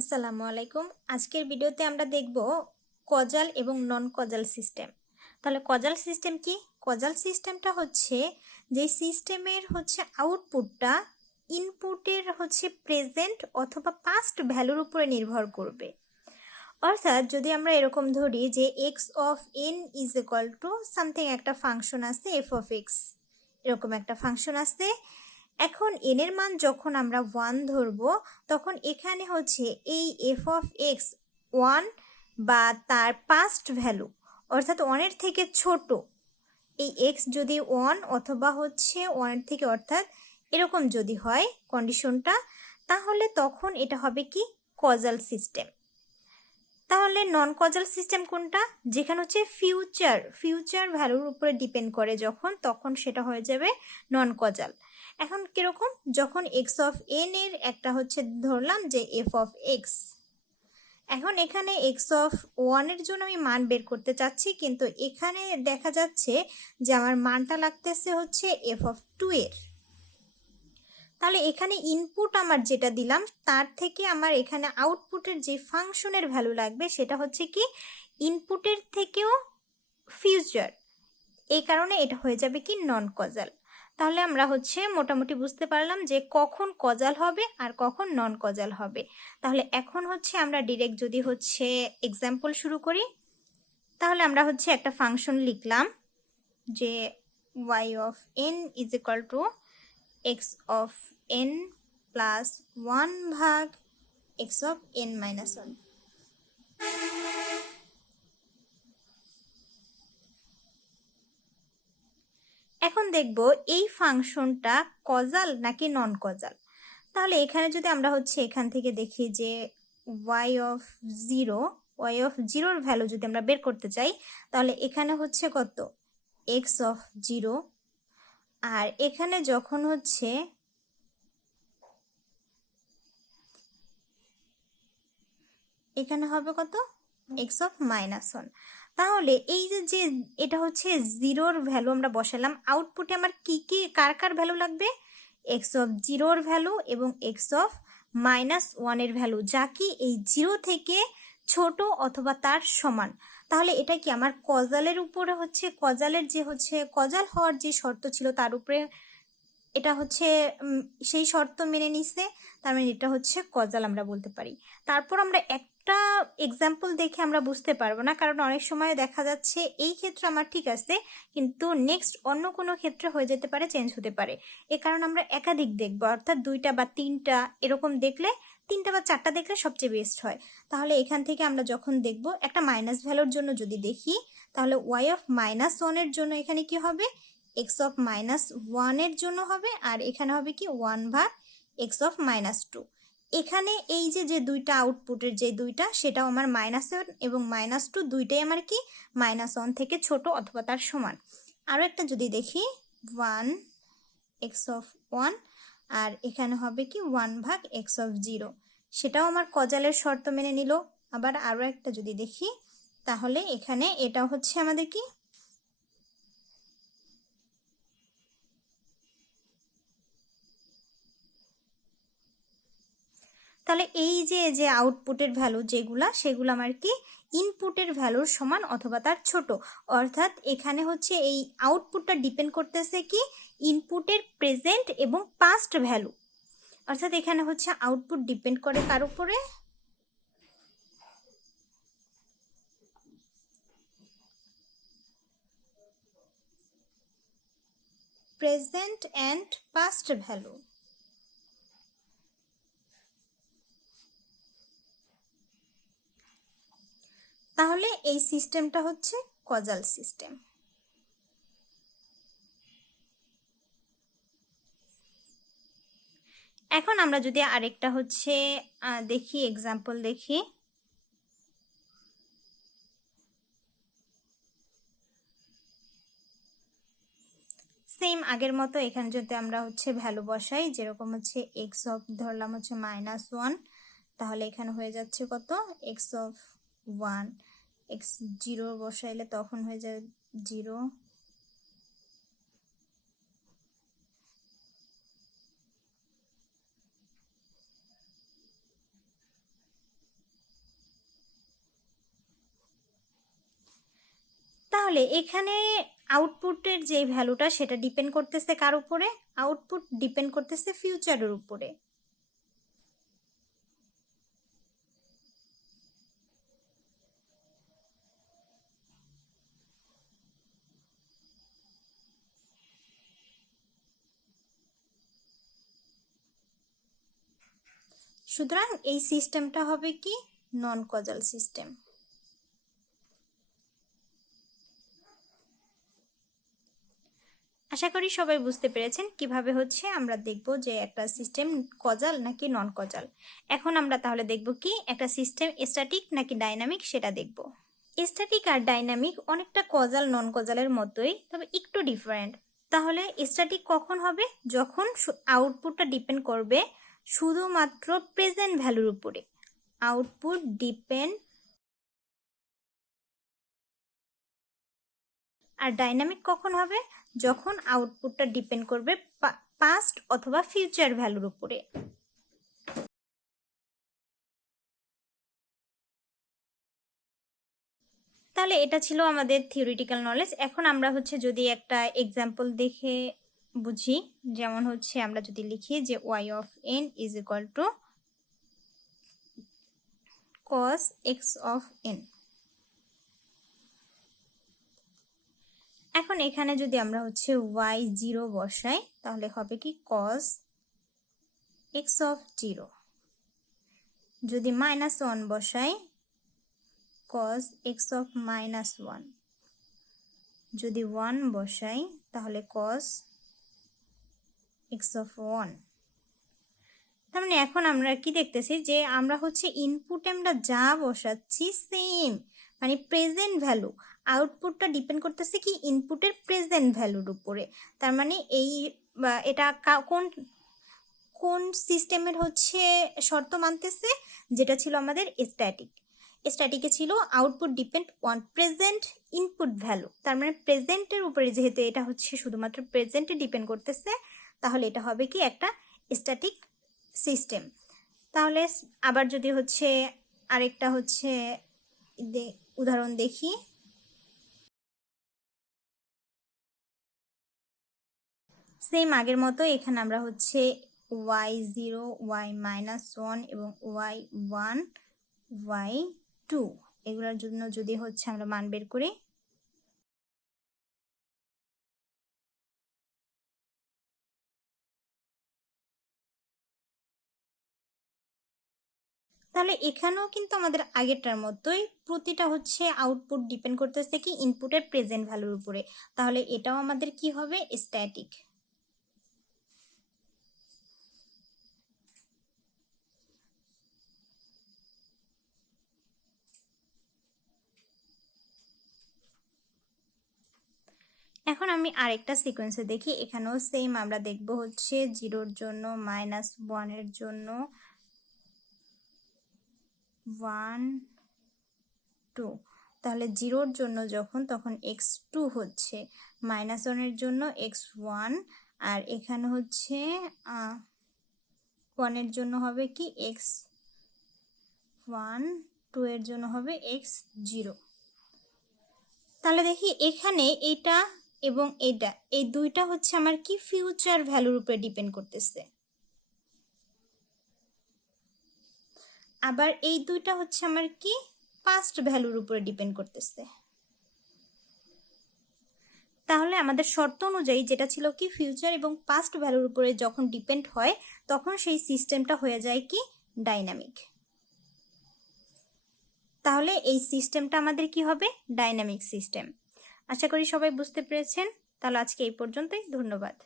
আসসালামু আলাইকুম। আজকের ভিডিওতে আমরা দেখব কজাল এবং নন কজাল সিস্টেম। তাহলে কজাল সিস্টেম কি? কজাল সিস্টেমটা হচ্ছে যে সিস্টেমের আউটপুটটা ইনপুটের প্রেজেন্ট অথবা পাস্ট ভ্যালুর উপরে নির্ভর করবে। অর্থাৎ যদি আমরা এরকম ধরি যে x of N is equal to something, একটা ফাংশন আছে এফ অফ এক্স, এরকম একটা ফাংশন আছে। এখন এন এর মান যখন আমরা 1 ধরবো তখন এখানে এই এফ অফ এক্স 1 বা তার পাস্ট ভ্যালু অর্থাৎ 1 এর থেকে ছোট, এই এক্স যদি 1 অথবা 1 এর থেকে অর্থাৎ এরকম যদি হয় কন্ডিশনটা, তাহলে তখন এটা হবে কি কজাল সিস্টেম। তাহলে নন কজাল সিস্টেম কোনটা? যেখানে ফিউচার ভ্যালুর উপরে ডিপেন্ড করে তখন সেটা হয়ে যাবে নন কজাল। এখন কিরকম? যখন এক্স অফ এন এর একটা ধরলাম যে এফ অফ এক্স, এখন এখানে এক্স অফ 1 এর জন্য আমি মান বের করতে চাচ্ছি, কিন্তু এখানে দেখা যাচ্ছে যে আমার মানটা লাগতেছে এফ অফ 2 এর। তাহলে এখানে ইনপুট আমার যেটা দিলাম তার থেকে আমার এখানে আউটপুটের যে ফাংশনের ভ্যালু লাগবে সেটা কি ইনপুটের থেকেও ফিউচার, এই কারণে এটা হয়ে যাবে কি নন কজাল। তাহলে আমরা মোটামুটি বুঝতে পারলাম যে কখন কজাল হবে আর কখন নন কজাল হবে। তাহলে এখন আমরা ডিরেক্ট যদি এক্সাম্পল শুরু করি, তাহলে আমরা একটা ফাংশন লিখলাম যে y of n is equal to x of n plus 1 ভাগ x of n মাইনাস 1। এখন দেখব এই ফাংশনটা কজাল নাকি নন কজাল। তাহলে এখানে যদি আমরা এখান থেকে দেখি যে y অফ 0 এর ভ্যালু যদি আমরা বের করতে চাই, তাহলে এখানে কত x অফ 0, আর এখানে যখন এখানে হবে কত x অফ মাইনাস 1। তাহলে এই যে এটা 0 এর ভ্যালু আমরা বসালাম, আউটপুটে আমার কি কি কার কার ভ্যালু লাগবে? x অফ 0 এর ভ্যালু এবং x অফ মাইনাস 1 এর ভ্যালু, যা কি এই 0 থেকে ছোট অথবা তার সমান। তাহলে এটা কি আমার কজালের উপরে কজালের যে কজাল হওয়ার যে শর্ত ছিল তার উপরে এটা সেই শর্ত মেনে নিছে, তার মানে এটা কজাল আমরা বলতে পারি। তারপর আমরা একটা এক্সাম্পল দেখে আমরা বুঝতে পারবো না, কারণ অনেক সময় দেখা যাচ্ছে এই ক্ষেত্রে আমার ঠিক আছে কিন্তু নেক্সট অন্য কোনো ক্ষেত্রে হয়ে যেতে পারে, চেঞ্জ হতে পারে। এ কারণে আমরা একাধিক দেখবো, অর্থাৎ 2টা বা 3টা এরকম দেখলে, 3টা বা 4টা দেখলে সবচেয়ে বেস্ট হয়। তাহলে এখান থেকে আমরা যখন দেখব একটা মাইনাস ভ্যালুর জন্য যদি দেখি, তাহলে y অফ মাইনাস 1 এর জন্য এখানে কি হবে x অফ মাইনাস 1 এর জন্য হবে, আর এখানে হবে কি 1 ভাগ x অফ মাইনাস 2। এখানে এই যে দুইটা আউটপুটের যে দুইটা, সেটাও আমার মাইনাস 1 এবং মাইনাস 2 দুইটাই আমার কি মাইনাস 1 থেকে ছোট অথবা তার সমান। আরও একটা যদি দেখি 1 x অফ 1, আর এখানে হবে কি 1 ভাগ x অফ 0, সেটাও আমার কজালের শর্ত মেনে নিল। আবার আরও একটা যদি দেখি, তাহলে এখানে এটা আমাদের কি তাহলে এই যে আউটপুটের ভ্যালু যেগুলা, সেগুলো আমার কি ইনপুটের ভ্যালুর সমান অথবা তার ছোট। অর্থাৎ এখানে এই আউটপুটটা ডিপেন্ড করতেছে কি ইনপুটের প্রেজেন্ট এবং পাস্ট ভ্যালু। অর্থাৎ এখানে আউটপুট ডিপেন্ড করে কার উপরে? Present and past value. তাহলে এই সিস্টেমটা কজাল সিস্টেম। এখন আমরা যদি আরেকটা দেখি এক্সাম্পল দেখি, সেম আগের মতো এখানে যদি আমরা ভ্যালু বসাই, যেরকম এক্স অফ ধরলাম মাইনাস 1, তাহলে এখানে হয়ে যাচ্ছে কত এক্স অফ 1, এক্স 0 বসাইলে তখন হয়ে যায় 0, তাহলে এখানে আউটপুটের যে ভ্যালুটা সেটা ডিপেন্ড করতেছে কার উপরে? আউটপুট ডিপেন্ড করতেছে ফিউচারের উপরে। সুতরাং এই সিস্টেমটা হবে কি? নন কজাল সিস্টেম। আশা করি সবাই বুঝতে পেরেছেন কিভাবে হচ্ছে আমরা দেখব যে একটা সিস্টেম কজাল নাকি নন কজাল। এখন আমরা তাহলে দেখব কি একটা সিস্টেম স্ট্যাটিক নাকি ডাইনামিক সেটা দেখব। স্ট্যাটিক আর ডাইনামিক অনেকটা কজাল নন কজালের মতোই, তবে একটু ডিফারেন্ট। তাহলে স্ট্যাটিক কখন হবে? যখন আউটপুটটা ডিপেন্ড করবে শুধুমাত্র প্রেজেন্ট ভ্যালুর উপরে। Output depend. আর ডাইনামিক কখন হবে? যখন আউটপুটটা ডিপেন্ড করবে পাস্ট অথবা ফিউচার ভ্যালুর উপরে। তাহলে এটা ছিল আমাদের থিওরিটিক্যাল নলেজ। এখন আমরা হচ্ছে যদি একটা এক্সাম্পল দেখে বুঝি, যেমন হচ্ছে আমরা যদি লিখি যে y of n is equal to cos x of n। এখন এখানে যদি আমরা হচ্ছে y0 বসাই তাহলে হবে কি cos x of 0। যদি -1 বসাই cos x of -1। যদি 1 বসাই তাহলে cos x of 1। তার মানে এখন আমরা কি দেখতেছি যে আমরা হচ্ছে ইনপুটে আমরা যা বসাচ্ছি সেম, মানে প্রেজেন্ট ভ্যালু। আউটপুটটা ডিপেন্ড করতেছে কি? ইনপুটের প্রেজেন্ট ভ্যালুর উপরে। তার মানে এই এটা কোন কোন সিস্টেমের হচ্ছে শর্ত মানতেছে? যেটা ছিল আমাদের স্ট্যাটিক। স্ট্যাটিকে ছিল output depend on present input value. তার মানে প্রেজেন্টের উপরে যেহেতু এটা হচ্ছে শুধুমাত্র প্রেজেন্টে ডিপেন্ড করতেছে, তাহলে এটা হবে কি? একটা স্ট্যাটিক সিস্টেম। তাহলে আবার যদি হচ্ছে আরেকটা হচ্ছে উদাহরণ দেখি। সেম আগের মতো এখানে আমরা হচ্ছে y0, y-1 এবং y1, y2 এগুলোর জন্য যদি হচ্ছে আমরা মান বের করি, তাহলে এখানেও কিন্তু আমাদের আগেরটার মতোই প্রতিটা হচ্ছে আউটপুট ডিপেন্ড করতেছে কি? ইনপুটের প্রেজেন্ট ভ্যালুর উপরে। তাহলে এটাও আমাদের কি হবে? স্ট্যাটিক। এখন আমি আরেকটা সিকোয়েন্সে দেখি। এখানেও সেম আমরা দেখব হচ্ছে 0-র জন্য, -1-এর জন্য 1, 2। তাহলে 0-র জন্য যখন, তখন x2 হচ্ছে, -1-এর জন্য x1, আর এখানে হচ্ছে 1-এর জন্য হবে কি? x1, 2-এর জন্য হবে x0। তাহলে দেখি এখানে এটা এবং এটা, এই দুইটা হচ্ছে আমার কি? ফিউচার ভ্যালুর উপরে ডিপেন্ড করতেছে। আবার এই দুইটা হচ্ছে আমার কি? পাস্ট ভ্যালুর উপরে ডিপেন্ড করতেছে। তাহলে আমাদের শর্ত অনুযায়ী যেটা ছিল কি? ফিউচার এবং পাস্ট ভ্যালুর উপরে যখন ডিপেন্ড হয় তখন সেই সিস্টেমটা হয়ে যায় কি? ডাইনামিক। তাহলে এই সিস্টেমটা আমাদের কি হবে? Dynamic system. আশা করি সবাই বুঝতে পেরেছেন। তাহলে আজকে এই পর্যন্তই। ধন্যবাদ।